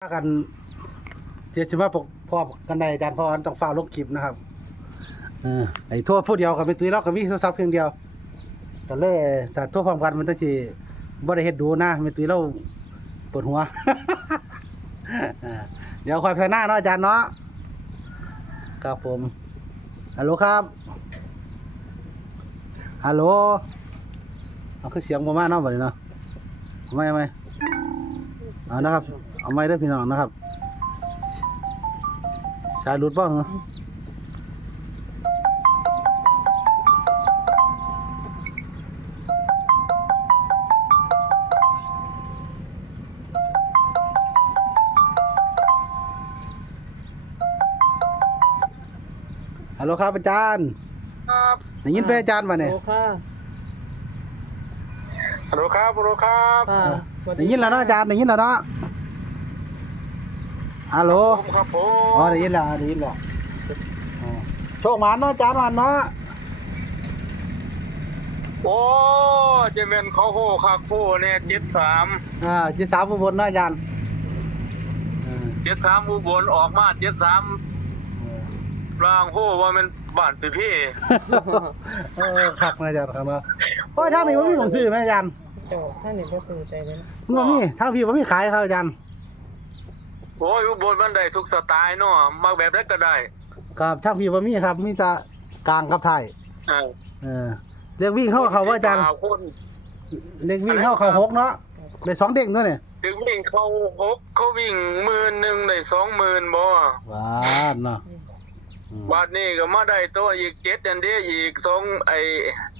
กันเดี๋ยวจะมาพอกันในอาจารย์พรต้องฝ้าลงคลิปนะครับไอ้ทั่วผู้เดียวกับเป็นตุ้ยเราก็มีโทรศัพท์เพียงเดียวแต่เลยแต่ทั่วความกันมันต้องที่บ่ได้เฮ็ดดูนะเป็นตุ้ยเราปวดหัว เดี๋ยวคอยพัฒนาเนาะอาจารย์เนาะครับผมฮัลโหลครับฮัลโหลเอาคือเสียงบ่มาเนาะบัดนี้เนาะไม่เอานะครับเอาไม่ได้พี่น้องนะครับสายหลุดบ้างเหรอฮัลโหลครับอาจารย์ครับได้ยินไปอาจารย์ป่ะเนี่ยฮัลโหลครับฮัลโหลครับได้ยินแล้วเนาะอาจารย์ได้ยินแล้วเนาะฮัลโหลครับผมอ๋อได้ยินแล้วโชคหวานเนาะอาจารย์หวานเนาะโอ้เจเมนเขาโหคักโหเนี่ย7373อุบลเนาะอาจารย์73อุบลออกมา73ร่างโหว่ามันบ้านสิพี่คักนะอาจารย์ครับเนาะโอ้ยทางนี้บ่มีหนังสือไหมอาจารย์ทางนี้บ่ซื้อใจเลยมันบ่มีทางพี่บ่มีขายครับอาจารย์โอ้ยอุบลมันได้ทุกสไตล์เนาะมักแบบนั้นก็ได้ครับทางพี่บ่มีครับมีแต่กลางกับไทยเรียกวิ่งเข้าเขาว่าอาจารย์เรียกวิ่งเข้าเขา6เนาะได้2เด้งตัวเนี่ยเด็กวิ่งเขา6เขาวิ่ง10,000ได้20,000บ่ว้าเนาะบาดนี้ก็มาได้ตัวอีก7อันเดียวอีก2ไอ้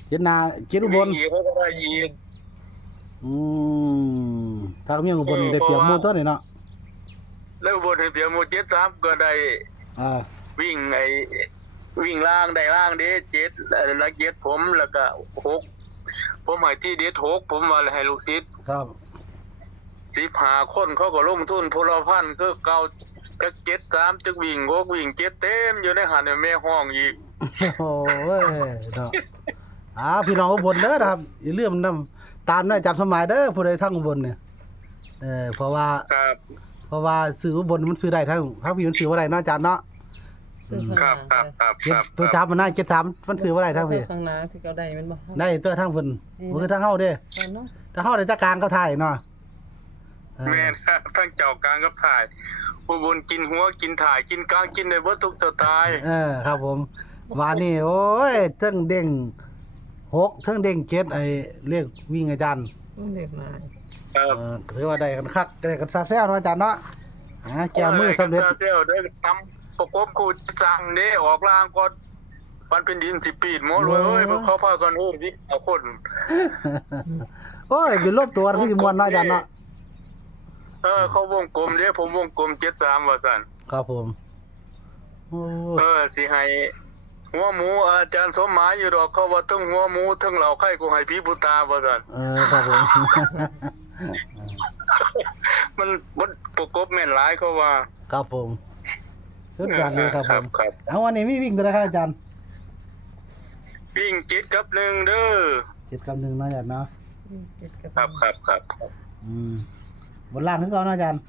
7อุบลอีกเขาก็ได้อีกทางเมียงอุบลนี่ได้เปรียบหมู่ตัวนี่เนาะแล้วอุบลให้เปรียบหมู่73ก็ได้วิ่งวิ่งล่างได้ล่างเด้7แล้ว7ผมแล้วก็6ผมให้ที่เด็ด6ผมว่าให้ลูกศิษย์ครับ15คนเขาก็ลงทุนพลพันธ์คือเก่าจัก73จักวิ่ง6วิ่ง7เต็มอยู่ในหันแม่ห้องอีกโอ้ยเนาะพี่น้องอุบลเด้อครับอย่าลืมนำตามอาจารย์สมัยเด้อผู้ใดทางอุบลเนี่ยเพราะว่าซื้ออุบลมันซื้อได้ทั้งพี่มันซื้อบ่ได้เนาะอาจารย์เนาะครับตัวจับมันน่า73มันซื้อบ่ได้ทั้งพี่ข้างหน้าสิเก่าได้แม่นบ่ได้ตัวทางเพิ่นบ่คือทางเฮาเด้ถ้าเฮาได้ตะกลางเขาถ่ายเนาะแม่นครับทั้งเจ้ากลางกับถ่ายอุบลกินหัวกินถ่ายกินกลางกินได้เบิดทุกสไตล์ครับผมว่านี่โอ้ยเทิงเด้ง6เทิงเด้ง7เรียกวิ่งอาจารย์เรียกมาครับถือว่าได้กันคักได้กันซาแซ่เนาะอาจารย์เนาะแก้มือสำเร็จซาแซ่ได้ทำประกบคู่จังเด้ออกล่างก่อนมันเป็นดินสิปีดหมดเลยเอ้ยเขาพากันโอ้ยเอาคนโอ้ยเป็นลบตัวพี่มวนเนาะอาจารย์เนาะเขาวงกลมเด้ผมวงกลม73ว่าซั่นครับผมสิให้หัวหมูอาจารย์สมหมายอยู่ดอกเขาว่าทั้งหัวหมูทั้งเหล่าไข่กูให้พี่พุตาว่าซั่นครับผมมันประกบแม่นหลายเขาว่าครับผมสุดยอดเลยครับผมวันนี้มีวิ่งตัวใดครับอาจารย์วิ่ง7กับ1เด้อ7กับ1เนาะอาจารย์เนาะครับบนล่างถึงก่อนนะอาจารย์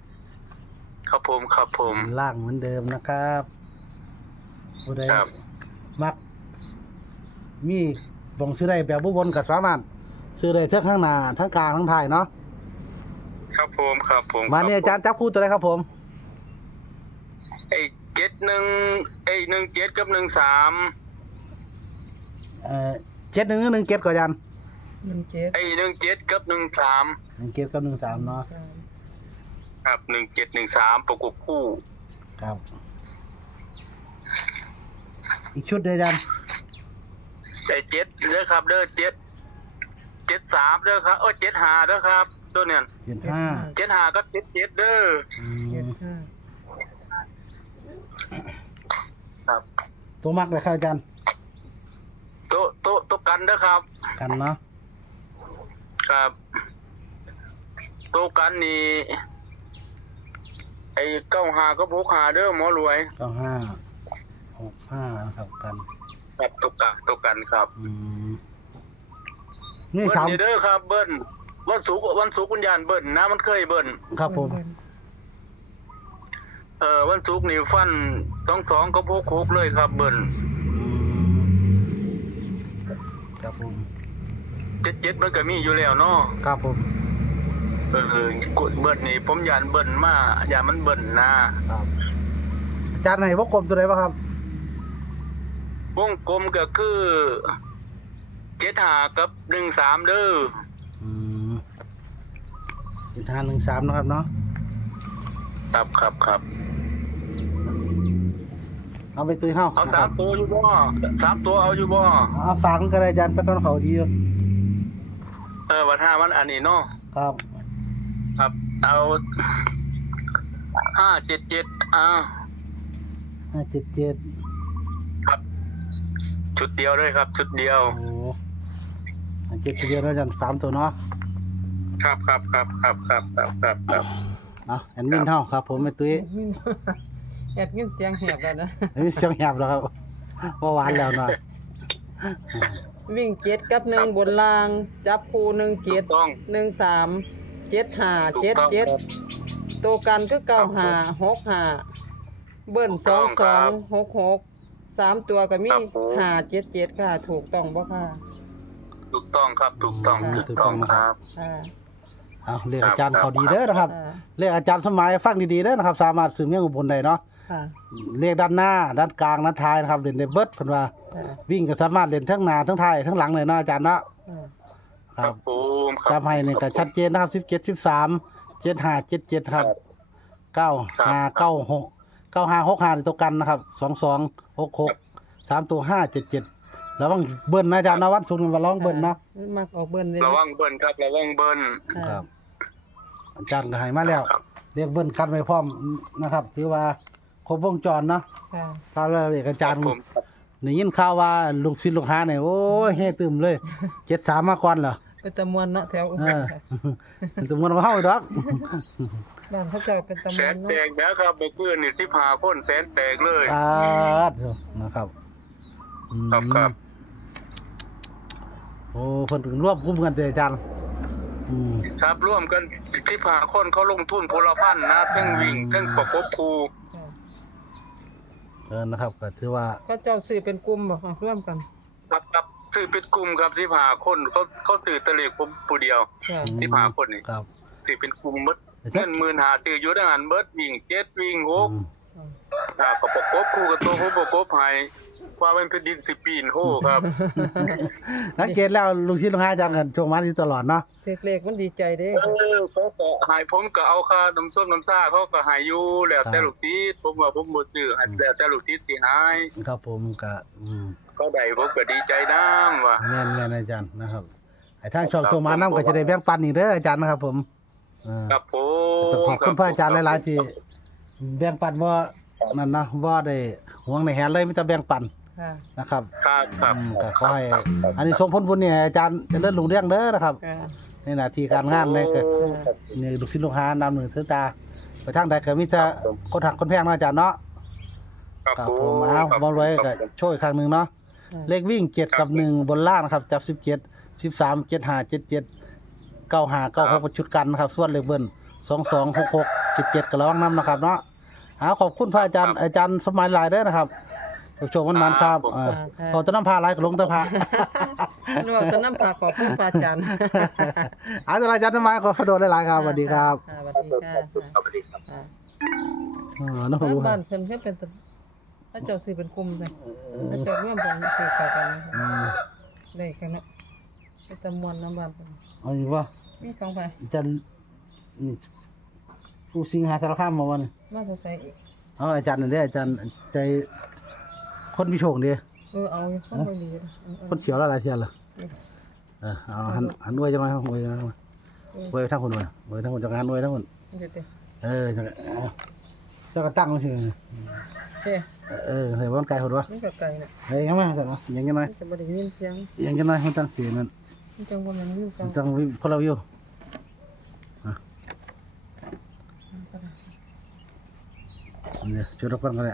ครับผมล่างเหมือนเดิมนะครับผู้ใดมักมีบ่งซื้อได้แบบบุบลกับสามารถซื้อได้ทั้งข้างหน้าทั้งกลางทั้งท้ายเนาะครับผมมาเนี่ยอาจารย์จับคู่ตัวไหนครับผม17กับ13 71กับ17ก่อนอาจารย์17กับ13 17กับ13เนาะครับ17 13ประกบคู่ครับอีกชุดเด้ออาจารย์7เด้อครับเด้อ73เด้อครับ75เด้อครับตัวเนี่ย75กับ77เด้อครับตัวมักเลยครับอาจารย์ตัวกันเด้อครับกันเนาะครับตัวกันนี่95กับ65เด้อหมอรวย95 65ครับกันครับตัวกันครับนี่3เด้อครับเบิ้ลวันศุกร์วิญญาณเบิ้ลนะมันเคยเบิ้ลครับผม วันศุกร์นี่ฟัน22กับ66เลยครับเบิ้ล ครับผม 77มันก็มีอยู่แล้วเนาะ ครับผม กดเบิ้ลนี่ผมยานเบิ้ลมาอย่ามันเบิ้ลนะครับ อาจารย์ไหนวงกลมตัวไหนบ้างครับ วงกลมก็คือ75กับ13เด้อ 1513นะครับเนาะ ครับ เอาไปตุ้ยเฮา เอา3ตัวอยู่บ่3ตัวเอาอยู่บ่ เอาฝากกันก็ได้อาจารย์ก็ต้องเขาดีอยู่ ว่าถ้ามันอันนี้เนาะ ครับ ครับเอา577577 ครับชุดเดียวเลยครับชุดเดียว โอ้577เดียวแล้วอาจารย์3ตัวเนาะ ครับเอาแอดมินเฮาครับผมไปตุ้ย แอดมินเสียงแหบแล้วนะ แอดมินเสียงแหบแล้วครับบ่หวานแล้วเนาะ วิ่ง7กับ1บนล่างจับคู่1 ถูกต้อง 7 1 3 7 5 7 7ตัวกันก็95 65เบิ้ล22 66 3ตัวก็มี5 7 7ค่ะถูกต้องบ่ค่ะ ถูกต้องครับถูกต้องครับ ค่ะ เอาเรียกอาจารย์เขาดีเด้อนะครับ ค่ะ เรียกอาจารย์สมัยฟังดีๆเด้อนะครับ สามารถซื้อเมียงอุบลได้เนาะ ค่ะ เรียกด้านหน้าด้านกลางด้านท้ายนะครับเล่นได้เบิดเพิ่นว่า ค่ะ วิ่งก็สามารถเล่นทั้งหน้าทั้งท้ายทั้งหลังเลยเนาะอาจารย์เนาะ ค่ะ ค ค รั รั บบ ผมครับ จำให้นี่ก็ชัดเจนนะครับ17 13 75 77ครับ95 96 9565ในตัวกันนะครับ22 66 3ตัว577แล้วต้องเบิ้ลนะอาจารย์นะวัดสุนว่าร้องเบิ้ลเนาะ มักออกเบิ้ลเลย ระวังเบิ้ลครับระวังเบิ้ล ครับอาจารย์ก็ให้มาแล้วเรียกเบิ้ลกันไว้พร้อมนะครับถือว่าครบวงจรเนาะ ค่ะ ถ้าเราเรียกอาจารย์ ผมครับ ได้ยินข่าวว่าลูกศิษย์ลูกหาเนี่ยโอ้ยเฮตึมเลย73มาก่อนเหรอ เป็นตะมวนเนาะแถวอุบ เอ ล อ ค่ะ ตึมมันมาเฮาดอก บ้านเขาเจ้าเป็นตะม แส วน น เนาะ แตกนะครับเมื่อคืนนี่15คนแสนแตกเลย สาธุนะครับอืม ครับ โอ้เพิ่นร่วมกลุ่มกันเด้ออาจารย์อืม ครับร่วมกัน15คนเขาลงทุนพลพันนะทั้งวิ่งทั้งประกบครู ค่ะ นะครับก็ถือว่า เขาเจ้าซื้อเป็นกลุ่มบ่ค่ะร่วมกัน ครับซื้อเป็นกลุ่มครับ15คนเขาซื้อตะเลขผมผู้เดียว ค่ะ 15คนนี่ ครับ ซื้อเป็นกลุ่มหมดเงิน15,000ซื้ออยู่ดังนั้นเบิดวิ่ง7วิ่ง6 อืม ก็ประกบคู่กับตัวผมประกบให้ว่ามันเป็นดินสิปีนโหครับ สังเกตแล้วลูกศิษย์ลูกหาอาจารย์กันช่วงมาที่ตลอดเนาะ ถือเลขมันดีใจเด้ เขาก็ให้ผมก็เอาค่าน้ำส้มน้ำซ่าเขาก็ให้อยู่แล้วแต่ลูกศิษย์ผมว่าผมบ่ซื้อให้แล้วแต่ลูกศิษย์สิให้ ครับผมก็เขาได้ผมก็ดีใจนำว่า แม่นๆอาจารย์นะครับไอ้ทางช่องโชว์มานํก็จะได้แบ่งปันอีกเด้ออาจารย์นะครับผมอ่า ครับผม ต้องขอบคุณพระอาจารย์หลายๆที่แบ่งปันว่านั่นนะว่าได้ห่วงในแหนเลยมีแต่แบ่งปัน ค่ะ นะครับ ครับ ก็ขอให้อันนี้ส่งผลบุญนี่ให้อาจารย์เจริญรุ่งเรืองเด้อนะครับ ค่ะ ในหน้าที่การงานในก็นี่ลูกศิษย์ลูกหานำหนึ่งถือตาไปทางใดก็มีแต่คนหักคนแพงเนาะอาจารย์เนาะ ครับ ครับ ผ ผม ม เอาบอลไว้ก็ช่วยอีกครั้งหนึงเนาะเลขวิ่ง7กับ1บนล่างนะครับจับ17 13 75 77 95 96เป็นชุดกันนะครับส่วนเลขเบิ้ล22 66 77ก็ระวังนำนะครับเนาะขอบคุณพระอาจารย์สมัยหลายเด้อนะครับโชคมันครับพอจะนำพาหลายก็ลงแตะพา รวมจะนำฝากขอบคุณพระอาจารย์ อาจารย์สมัยขอโทษหลายๆครับสวัสดีครับ สวัสดีค่ะ สวัสดีครับ ค่ะ น้องผู้ บ้านเพิ่นเฮ็ดเป็นตะถ้าเจ้าซื้อเป็นกลุ่มเลยถ้าเจ้าร่วมกันซื้อเข้ากันได้กันเนาะเป็นตะมวนน้ำบ้านเพิ่น เอาอยู่ว่า มีของไป อาจารย์นี่ผู้สิงหาสารคามมาวันนี้ มาใส่อีก เอาอาจารย์นี่เด้ออาจารย์ใจคนมีโชคดี เอาอยู่คนบ่ดี คนเสียวหลายๆเที่ยล่ะเอาหันด้วยจังได๋ครับด้วยจังได๋ด้วยทางคนด้วยทางคนจังงานด้วยทางคน เด็ด จังเจ้าก็ตั้งไว้ซื่อ เด้ เฮ้ยมันไกลคนวะ นี่ก็ไกลน่ะ เฮ้ยยังมาซั่นเนาะยังจังได๋ จะบ่ได้ยินเสียง ยังจังได๋มันตั้งสินั่น มันจังบ่แม่นอยู่กั มัน นตั้งคนละวิวเนี่ยจุดก่อนก็ได้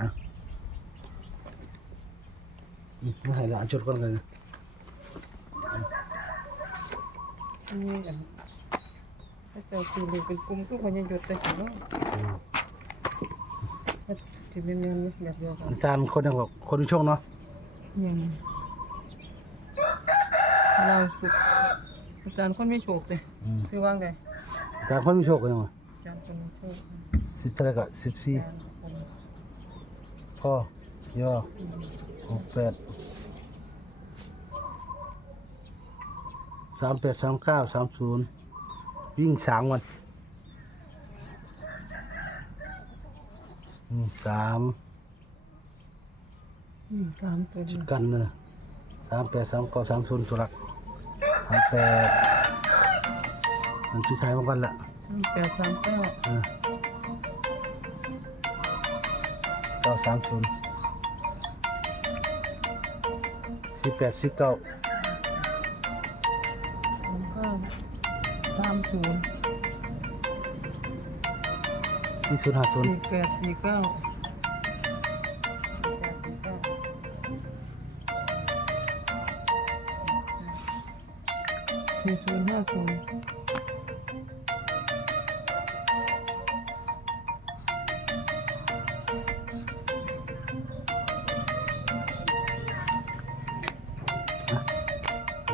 ไม่ให้ละจุดก่อนก็ได้ นี่กันถ้าเจ้าซื้อเป็นกลุ่มทุกคนยังหยุดได้เนาะ สิเป็นแบบเดียวกัน อาจารย์คนเดียวกับคนมีโชคเนาะ ยังเราสุขอาจารย์คนไม่โชคเลยชื่อว่างไง อาจารย์คนมีโชคกันยังไง อาจารย์คนไม่โชค 10เท่าไหร่ก็14พ่อย่อ68 38 39 30วิ่ง3วัน3 3ตัว จุดกันเลย38 39 30ตัวหลัก38มันชื่อชายเหมือนกันแหละ 3839 930 18 19 30 4050 4849 4050 เ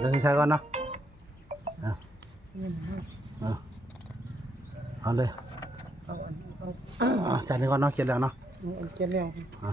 รื่องนี้ใช้ก่อนเนาะเอาเลย เอาอัน จานนี้ก่อนเนาะเขียนแล้วเนาะ เอาอันเก็บแล้ว อ่ะ